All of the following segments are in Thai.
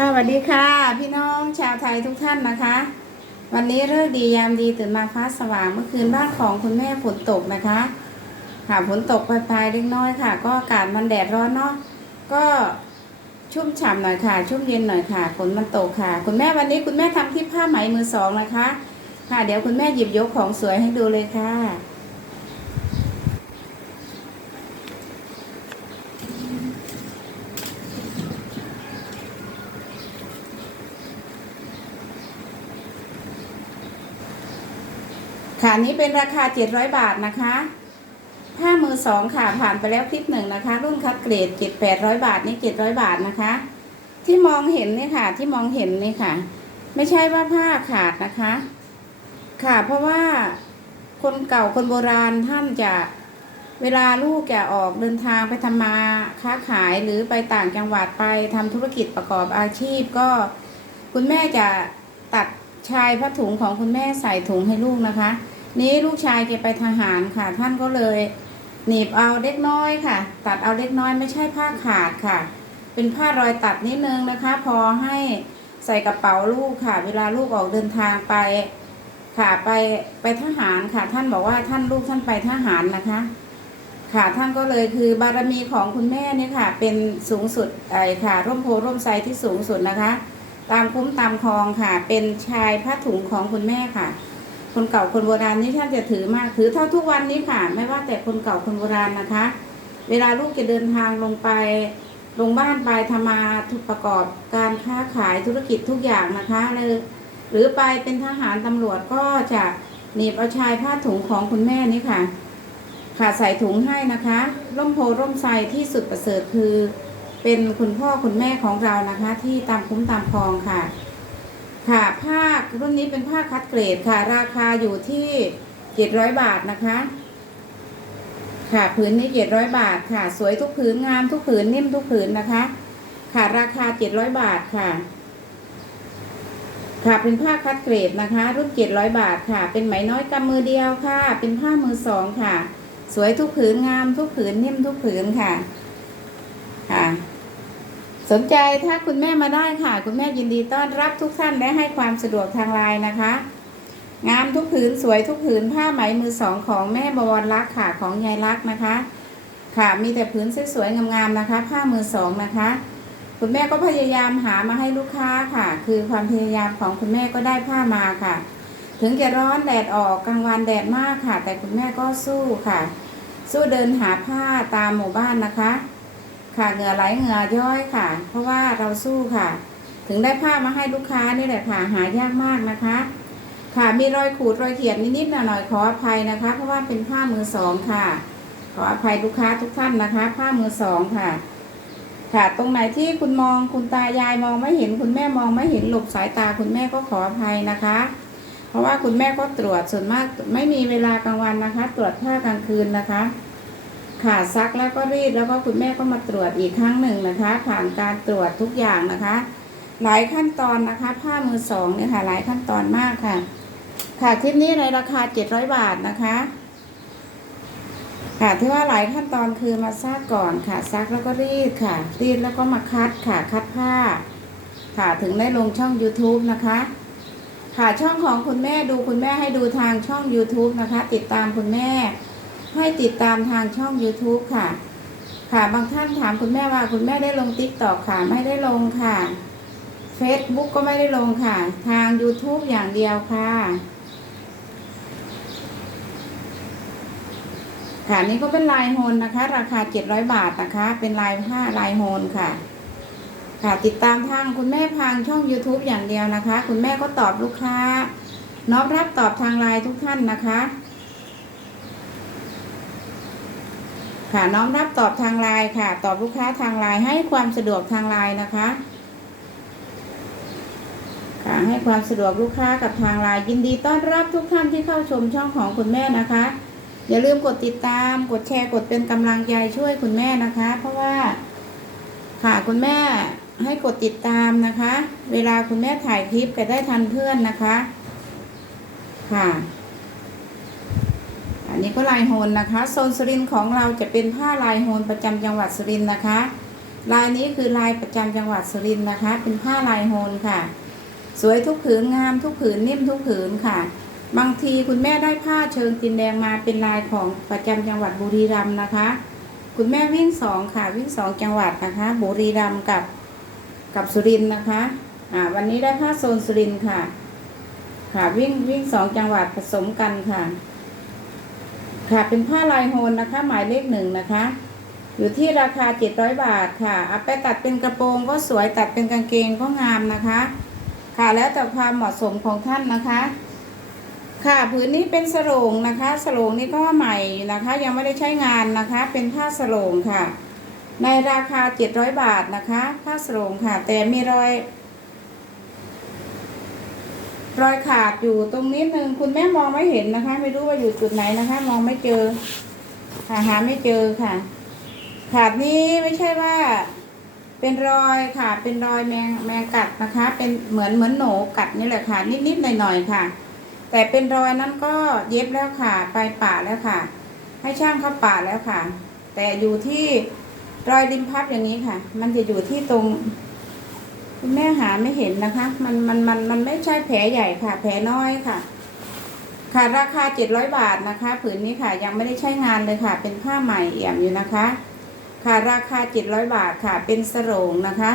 ค่ะสวัสดีค่ะ พี่น้องชาวไทยทุกท่านนะคะ วันนี้เลิกษ์ดียามดีตื่นมาฟ้าสว่างเมื่อคืนบ้านของคุณแม่ฝนตกนะคะ ค่ะฝนตกปลายๆเล็กน้อยค่ะ ก็อากาศมันแดดร้อนเนาะก็ชุ่มฉ่ำหน่อยค่ะ ชุ่มเย็นหน่อยค่ะฝนมันตกค่ะ คุณแม่วันนี้คุณแม่ทำที่ผ้าไหมมือสองนะคะ ค่ะ เดี๋ยวคุณแม่หยิบยกของสวยให้ดูเลยค่ะ ค่ะนี้เป็นราคา 700 บาทนะคะ ผ้ามือสองค่ะ ผ่านไปแล้วคลิปหนึ่งนะคะ รุ่นคัดเกรดเจ็ดแปดร้อยบาทนี่เจ็ดร้อยบาทนะคะ ที่มองเห็นนี่ค่ะ ที่มองเห็นนี่ค่ะ ไม่ใช่ว่าผ้าขาดนะคะ ค่ะ เพราะว่าคนเก่าคนโบราณท่านจะเวลาลูกจะออกเดินทางไปทำมาค้าขายหรือไปต่างจังหวัดไปทำธุรกิจประกอบอาชีพก็คุณแม่จะตัดชายผ้าถุงของคุณแม่ใส่ถุงให้ลูกนะคะ นี้ลูกชายแกไปทหารค่ะ ท่านก็เลยหนีบเอาเล็กน้อยค่ะ ตัดเอาเล็กน้อยไม่ใช่ผ้าขาดค่ะ เป็นผ้ารอยตัดนิดนึงนะคะ พอให้ใส่กระเป๋าลูกค่ะ เวลาลูกออกเดินทางไปค่ะไปไปทหารค่ะ ท่านบอกว่าท่านลูกท่านไปทหารนะคะ ค่ะท่านก็เลยคือบารมีของคุณแม่เนี่ยค่ะ เป็นสูงสุดไอ้ค่ะ ร่มโพร่มไทรที่สูงสุดนะคะ ตามคุ้มตามคลองค่ะ เป็นชายผ้าถุงของคุณแม่ค่ะ คนเก่าคนโบราณนี่ท่านจะถือมาก ถือเท่าทุกวันนี้ค่ะ ไม่ว่าแต่คนเก่าคนโบราณนะคะ เวลาลูกจะเดินทางลงไปลงบ้านไปทำมาทุกประกอบการค้าขายธุรกิจทุกอย่างนะคะเลยหรือไปเป็นทหารตำรวจก็จะหนีบเอาชายผ้าถุงของคุณแม่นี่ค่ะ ค่ะใส่ถุงให้นะคะ ร่มโพร่มไทรที่สุดประเสริฐคือ เป็นคุณพ่อคุณแม่ของเรานะคะ ที่ตามคุ้มตามคลองค่ะ ค่ะผ้ารุ่นนี้เป็นผ้าคัดเกรดค่ะ ราคาอยู่ที่เจ็ดร้อยบาทนะคะ ค่ะผืนนี้เจ็ดร้อยบาทค่ะ สวยทุกผืนงามทุกผืนนิ่มทุกผืนนะคะ ค่ะราคาเจ็ดร้อยบาทค่ะ ค่ะเป็นผ้าคัดเกรดนะคะ รุ่นเจ็ดร้อยบาทค่ะ เป็นไหมน้อยกำมือเดียวค่ะ เป็นผ้ามือสองค่ะ สวยทุกผืนงามทุกผืนนิ่มทุกผืนค่ะ ค่ะ สนใจถ้าคุณแม่มาได้ค่ะ คุณแม่ยินดีต้อนรับทุกท่านและให้ความสะดวกทางไลน์นะคะ งามทุกผืนสวยทุกผืนผ้าไหมมือสองของแม่บวรรักษ์ค่ะของยายรักษ์นะคะ ค่ะมีแต่ผืนสวยๆงามๆนะคะ ผ้ามือสองนะคะ คุณแม่ก็พยายามหามาให้ลูกค้าค่ะ คือความพยายามของคุณแม่ก็ได้ผ้ามาค่ะ ถึงจะร้อนแดดออกกลางวันแดดมากค่ะ แต่คุณแม่ก็สู้ค่ะ สู้เดินหาผ้าตามหมู่บ้านนะคะ ค่ะเหงื่อไหลเหงื่อย้อยค่ะ เพราะว่าเราสู้ค่ะ ถึงได้ผ้ามาให้ลูกค้านี่แหละค่ะหายากมากนะคะ ค่ะมีรอยขูดรอยเขียนนิดๆหน่อยๆขออภัยนะคะ เพราะว่าเป็นผ้ามือสองค่ะ ขออภัยลูกค้าทุกท่านนะคะ ผ้ามือสองค่ะ ค่ะตรงไหนที่คุณมองคุณตายายมองไม่เห็นคุณแม่มองไม่เห็นหลบสายตาคุณแม่ก็ขออภัยนะคะเพราะว่าคุณแม่ก็ตรวจส่วนมากไม่มีเวลากลางวันนะคะ ตรวจผ้ากลางคืนนะคะ ค่ะซักแล้วก็รีดแล้วก็คุณแม่ก็มาตรวจอีกครั้งหนึ่งนะคะ ผ่านการตรวจทุกอย่างนะคะ หลายขั้นตอนนะคะผ้ามือสองเนี่ยค่ะหลายขั้นตอนมากค่ะ ค่ะคลิปนี้ในราคา 700 บาทนะคะ ค่ะที่ว่าหลายขั้นตอนคือมาซักก่อนค่ะซักแล้วก็รีดค่ะ รีดแล้วก็มาคัดค่ะคัดผ้า ค่ะถึงได้ลงช่อง YouTube นะคะค่ะช่องของคุณแม่ดูคุณแม่ให้ดูทางช่อง YouTube นะคะ ติดตามคุณแม่ ให้ติดตามทางช่อง YouTube ค่ะ ค่ะบางท่านถามคุณแม่ว่าคุณแม่ได้ลงติ๊กตอกค่ะ ไม่ได้ลงค่ะ Facebook ก็ไม่ได้ลงค่ะ ทาง YouTube อย่างเดียวค่ะ ค่ะนี่ก็เป็นลายโฮนนะคะ ราคา 700 บาทนะคะ เป็นลายผ้าลายโฮนค่ะค่ะติดตามทางคุณแม่ทางช่อง YouTube อย่างเดียวนะคะ คุณแม่ก็ตอบลูกค้าน้อมรับตอบทางไลน์ทุกท่านนะคะ ค่ะน้อมรับตอบทางไลน์ค่ะ ตอบลูกค้าทางไลน์ให้ความสะดวกทางไลน์นะคะค่ะให้ความสะดวกลูกค้ากับทางไลน์ยินดีต้อนรับทุกท่านที่เข้าชมช่องของคุณแม่นะคะ อย่าลืมกดติดตาม กดแชร์กดเป็นกำลังใจช่วยคุณแม่นะคะ เพราะว่า ค่ะคุณแม่ให้กดติดตามนะคะ เวลาคุณแม่ถ่ายคลิปจะได้ทันเพื่อนนะคะ ค่ะ นี้ก็ลายโฮนนะคะโซนสุรินทร์ของเราจะเป็นผ้าลายโฮนประจำจังหวัดสุรินทร์นะคะ ลายนี้คือลายประจำจังหวัดสุรินทร์นะคะ เป็นผ้าลายโฮลค่ะ สวยทุกผืนงามทุกผืนนิ่มทุกผืนค่ะ บางทีคุณแม่ได้ผ้าเชิงตินแดงมาเป็นลายของประจำจังหวัดบุรีรัมย์นะคะ คุณแม่วิ่งสองค่ะวิ่งสองจังหวัดนะคะ บุรีรัมย์กับกับสุรินทร์นะคะอ่าวันนี้ได้ผ้าโซนสุรินทร์ค่ะ ค่ะวิ่งวิ่งสองจังหวัดผสมกันค่ะ ค่ะเป็นผ้าลายโฮลนะคะ หมายเลขหนึ่งนะคะ อยู่ที่ราคาเจ็ดร้อยบาทค่ะเอาไปตัดเป็นกระโปรงก็สวยตัดเป็นกางเกงก็งามนะคะ ค่ะแล้วแต่ความเหมาะสมของท่านนะคะ ค่ะผืนนี้เป็นสโลงนะคะสโลงนี้ก็ใหม่อยู่นะคะ ยังไม่ได้ใช้งานนะคะ เป็นผ้าสโลงค่ะ ในราคาเจ็ดร้อยบาทนะคะ ผ้าสโลงค่ะ แต่มีรอย รอยขาดอยู่ตรงนี้นึงคุณแม่มองไม่เห็นนะคะ ไม่รู้ว่าอยู่จุดไหนนะคะ มองไม่เจอหาหาไม่เจอค่ะ ขาดนี้ไม่ใช่ว่า เป็นรอยค่ะ เป็นรอยแมงแมงกัดนะคะ เป็นเหมือนเหมือนหนูกัดนี่แหละค่ะ นิดๆหน่อยๆค่ะ แต่เป็นรอยนั้นก็เย็บแล้วค่ะ ไปป่าแล้วค่ะ ให้ช่างเข้าป่าแล้วค่ะ แต่อยู่ที่รอยริมพับอย่างนี้ค่ะ มันจะอยู่ที่ตรง คุณแม่หาไม่เห็นนะคะ มันมันมันมันไม่ใช่แผลใหญ่ค่ะ แผลน้อยค่ะ ค่ะราคาเจ็ดร้อยบาทนะคะ ผืนนี้ค่ะยังไม่ได้ใช้งานเลยค่ะ เป็นผ้าใหม่เอี่ยมอยู่นะคะ ค่ะราคาเจ็ดร้อยบาทค่ะ เป็นสโรงนะคะ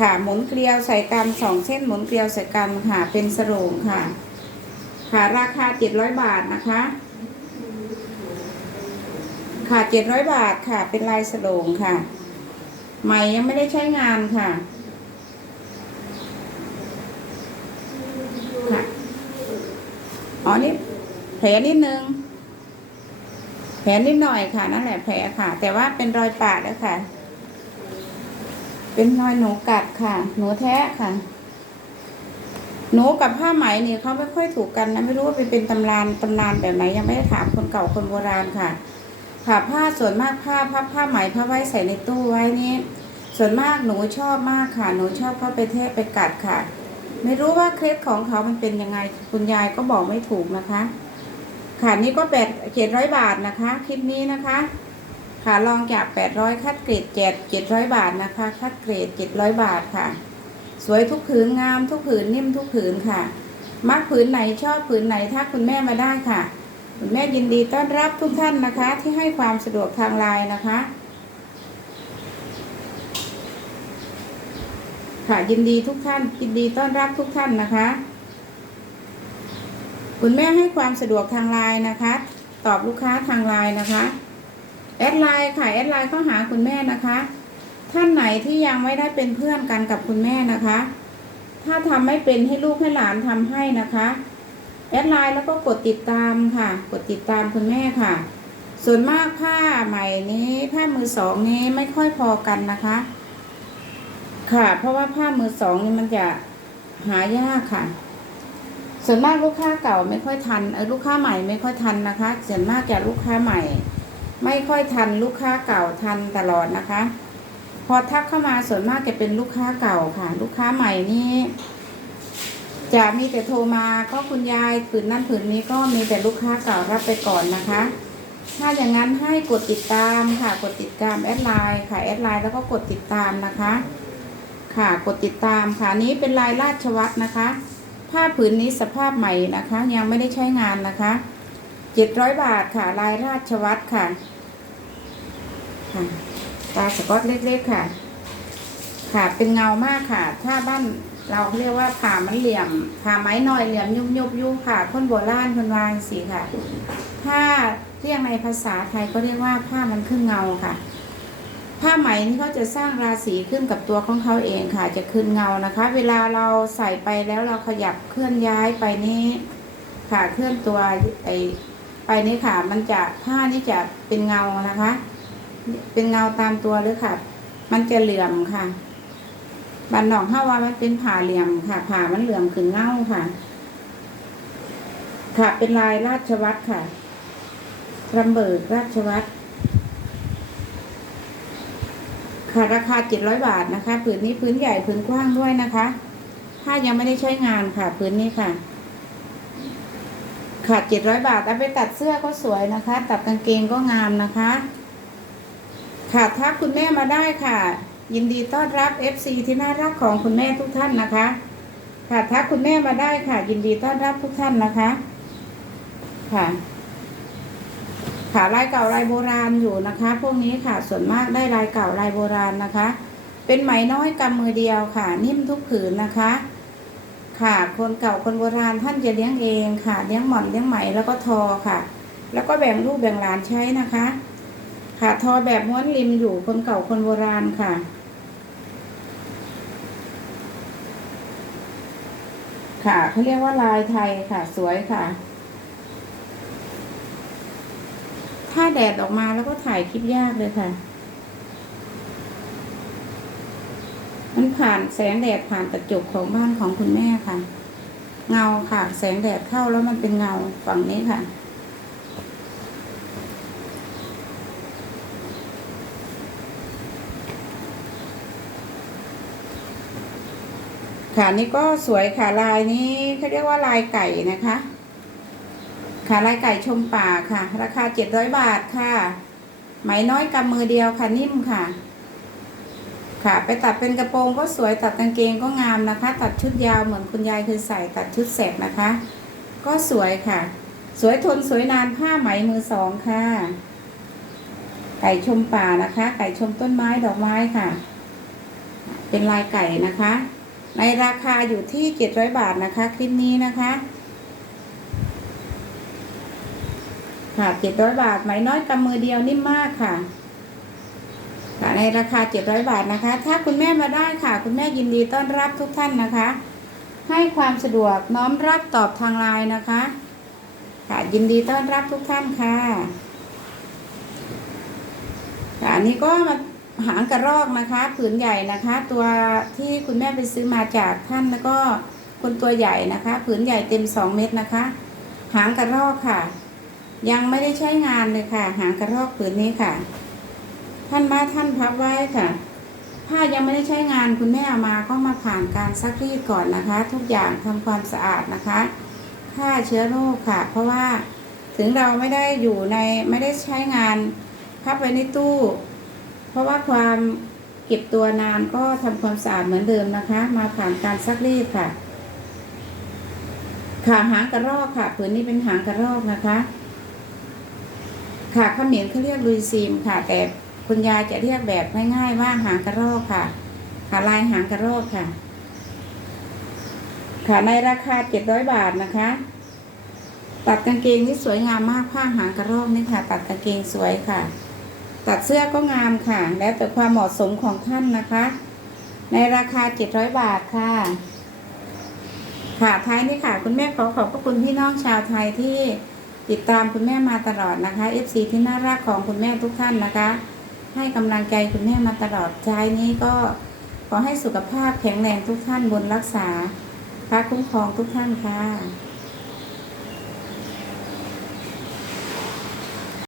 ค่ะหมุนเกลียวใส่กันสองเส้นหมุนเกลียวใส่กันค่ะ เป็นสโรงค่ะ ค่ะราคาเจ็ดร้อยบาทนะคะ ค่ะเจ็ดร้อยบาทค่ะ เป็นลายสโรงค่ะใหม่ยังไม่ได้ใช้งานค่ะค่ะ อ๋อนี่แผลนิดนึง แผลนิดหน่อยค่ะ นั่นแหละแผลค่ะ แต่ว่าเป็นรอยปาดแล้วค่ะ เป็นรอยหนูกัดค่ะ หนูแท้ค่ะ หนูกับผ้าไหมนี่เขาไม่ค่อยถูกกันนะไม่รู้ว่าเป็นเป็นตำรานตำนานแบบไหนยังไม่ได้ถามคนเก่าคนโบราณค่ะค่ะผ้าส่วนมากผ้าผ้าผ้าไหมผ้าไว้ใส่ในตู้ไว้นี่ส่วนมากหนูชอบมากค่ะ หนูชอบเข้าไปเทศไปกัดค่ะ ไม่รู้ว่าเคล็ดของเขามันเป็นยังไง คุณยายก็บอกไม่ถูกนะคะ ค่ะนี่ก็แปดเจ็ดร้อยบาทนะคะ คลิปนี้นะคะ ค่ะลองจากแปดร้อยคัดเกรดเจ็ดเจ็ดร้อยบาทนะคะ คัดเกรดเจ็ดร้อยบาทค่ะ สวยทุกผืนงามทุกผืนนิ่มทุกผืนค่ะ มักผืนไหนชอบผืนไหนทักคุณแม่มาได้ค่ะ คุณแม่ยินดีต้อนรับทุกท่านนะคะ ที่ให้ความสะดวกทางไลน์นะคะ ค่ะ ยินดีทุกท่านยินดีต้อนรับทุกท่านนะคะ คุณแม่ให้ความสะดวกทางไลน์นะคะ ตอบลูกค้าทางไลน์นะคะแอดไลน์ค่ะแอดไลน์เข้าหาคุณแม่นะคะ ท่านไหนที่ยังไม่ได้เป็นเพื่อนกันกับคุณแม่นะคะ ถ้าทำไม่เป็นให้ลูกให้หลานทำให้นะคะแอดไลน์แล้วก็กดติดตามค่ะ กดติดตามคุณแม่ค่ะ ส่วนมากผ้าใหม่นี้ผ้ามือสองนี้ไม่ค่อยพอกันนะคะ ค่ะ เพราะว่าผ้ามือสองนี่มันจะหายากค่ะ ส่วนมากลูกค้าเก่าไม่ค่อยทันเออลูกค้าใหม่ไม่ค่อยทันนะคะ ส่วนมากจะลูกค้าใหม่ ไม่ค่อยทันลูกค้าเก่าทันตลอดนะคะ พอทักเข้ามาส่วนมากจะเป็นลูกค้าเก่าค่ะ ลูกค้าใหม่นี่จะมีแต่โทรมาก็คุณยายผืนนั้นผืนนี้ก็มีแต่ลูกค้าเก่ารับไปก่อนนะคะ ถ้าอย่างนั้นให้กดติดตามค่ะ กดติดตามแอดไลน์ค่ะแอดไลน์แล้วก็กดติดตามนะคะ ค่ะกดติดตามค่ะนี้เป็นลายราชวัตรนะคะ ผ้าผืนนี้สภาพใหม่นะคะ ยังไม่ได้ใช้งานนะคะเจ็ดร้อยบาทค่ะ ลายราชวัตรค่ะค่ะตาสก๊อตเล็กๆค่ะ ค่ะเป็นเงามากค่ะ ถ้าบ้านเราเรียกว่าผ่ามันเหลี่ยมผ่าไม้หน่อยเหลี่ยมยุบยุบยุบค่ะคนโบราณคนวางสีค่ะ ถ้าเรียกในภาษาไทยก็เรียกว่าผ้ามันขึ้นเงาค่ะ ผ้าไหมนี่เขาจะสร้างราศีขึ้นกับตัวของเขาเองค่ะ จะขึ้นเงานะคะ เวลาเราใส่ไปแล้วเราขยับเคลื่อนย้ายไปนี่ค่ะเคลื่อนตัวไอไปนี่ค่ะ มันจะผ้านี่จะเป็นเงานะคะ เป็นเงาตามตัวเลยค่ะ มันจะเหลื่อมค่ะบันหนองห้าว่ามันเป็นผ่าเหลี่ยมค่ะ ผ่ามันเหลื่อมขึ้นเงาค่ะ ค่ะเป็นลายราชวัตรค่ะรำเบิกราชวัตร ค่ะราคาเจ็ดร้อยบาทนะคะผืนนี้พื้นใหญ่พื้นกว้างด้วยนะคะ ถ้ายังไม่ได้ใช้งานค่ะพื้นนี้ค่ะ ค่ะเจ็ดร้อยบาทเอาไปตัดเสื้อก็สวยนะคะ ตัดกางเกงก็งามนะคะ ค่ะถ้าคุณแม่มาได้ค่ะ ยินดีต้อนรับ FC ที่น่ารักของคุณแม่ทุกท่านนะคะ ค่ะถ้าคุณแม่มาได้ค่ะ ยินดีต้อนรับทุกท่านนะคะ ค่ะ ค่ะลายเก่าลายโบราณอยู่นะคะ พวกนี้ค่ะส่วนมากได้ลายเก่าลายโบราณนะคะ เป็นไหมน้อยกำมือเดียวค่ะ นิ่มทุกผืนนะคะ ค่ะคนเก่าคนโบราณท่านจะเลี้ยงเองค่ะ เลี้ยงหม่อนเลี้ยงไหมแล้วก็ทอค่ะ แล้วก็แบ่งลูกแบ่งหลานใช้นะคะ ค่ะทอแบบม้วนริมอยู่คนเก่าคนโบราณค่ะค่ะเขาเรียกว่าลายไทยค่ะสวยค่ะ ถ้าแดดออกมาแล้วก็ถ่ายคลิปยากเลยค่ะ มันผ่านแสงแดดผ่านกระจกของบ้านของคุณแม่ค่ะ เงาค่ะ แสงแดดเข้าแล้วมันเป็นเงาฝั่งนี้ค่ะค่ะนี่ก็สวยค่ะลายนี้เขาเรียกว่าลายไก่นะคะ ค่ะลายไก่ชมป่าค่ะ ราคาเจ็ดร้อยบาทค่ะ ไหมน้อยกำมือเดียวค่ะนิ่มค่ะ ค่ะ ไปตัดเป็นกระโปรงก็สวยตัดกางเกงก็งามนะคะ ตัดชุดยาวเหมือนคุณยายเคยใส่ตัดชุดแสกนะคะ ก็สวยค่ะ สวยทนสวยนานผ้าไหมมือสองค่ะ ไก่ชมป่านะคะ ไก่ชมต้นไม้ดอกไม้ค่ะ เป็นลายไก่นะคะ ในราคาอยู่ที่เจ็ดร้อยบาทนะคะ คลิปนี้นะคะ ค่ะเจ็ดร้อยบาทไหมน้อยกำมือเดียวนิ่มมากค่ะค่ะในราคาเจ็ดร้อยบาทนะคะ ถ้าคุณแม่มาได้ค่ะ คุณแม่ยินดีต้อนรับทุกท่านนะคะ ให้ความสะดวกน้อมรับตอบทางไลน์นะคะ ค่ะยินดีต้อนรับทุกท่านค่ะค่ะอันนี้ก็มาหางกระรอกนะคะผืนใหญ่นะคะ ตัวที่คุณแม่ไปซื้อมาจากท่านแล้วก็คนตัวใหญ่นะคะ ผืนใหญ่เต็มสองเม็ดนะคะ หางกระรอกค่ะ ยังไม่ได้ใช้งานเลยค่ะ หางกระรอกผืนนี้ค่ะ ท่านมาท่านพับไว้ค่ะ ผ้ายังไม่ได้ใช้งานคุณแม่เอามาก็มาผ่านการซักรีดก่อนนะคะ ทุกอย่างทำความสะอาดนะคะฆ่าเชื้อโรคค่ะ เพราะว่าถึงเราไม่ได้อยู่ในไม่ได้ใช้งานพับไว้ในตู้ เพราะว่าความเก็บตัวนานก็ทำความสะอาดเหมือนเดิมนะคะ มาผ่านการซักรีดค่ะ ค่ะหางกระรอกค่ะผืนนี้เป็นหางกระรอกนะคะ ค่ะเขมรเขาเรียกลุยซีมค่ะ แต่คุณยายจะเรียกแบบง่ายๆว่าหางกระรอกค่ะ ค่ะลายหางกระรอกค่ะ ค่ะในราคาเจ็ดร้อยบาทนะคะ ตัดกางเกงนี่สวยงามมากผ้าหางกระรอกนี่ค่ะ ตัดกางเกงสวยค่ะ ตัดเสื้อก็งามค่ะ แล้วแต่ความเหมาะสมของท่านนะคะ ในราคาเจ็ดร้อยบาทค่ะค่ะท้ายนี้ค่ะ คุณแม่ขอขอบพระคุณพี่น้องชาวไทยที่ ติดตามคุณแม่มาตลอดนะคะ FC ที่น่ารักของคุณแม่ทุกท่านนะคะ ให้กำลังใจคุณแม่มาตลอดท้นี้ก็ขอให้สุขภาพแข็งแรงทุกท่านบนรักษาพระคุ้มครองทุกท่านค่ะ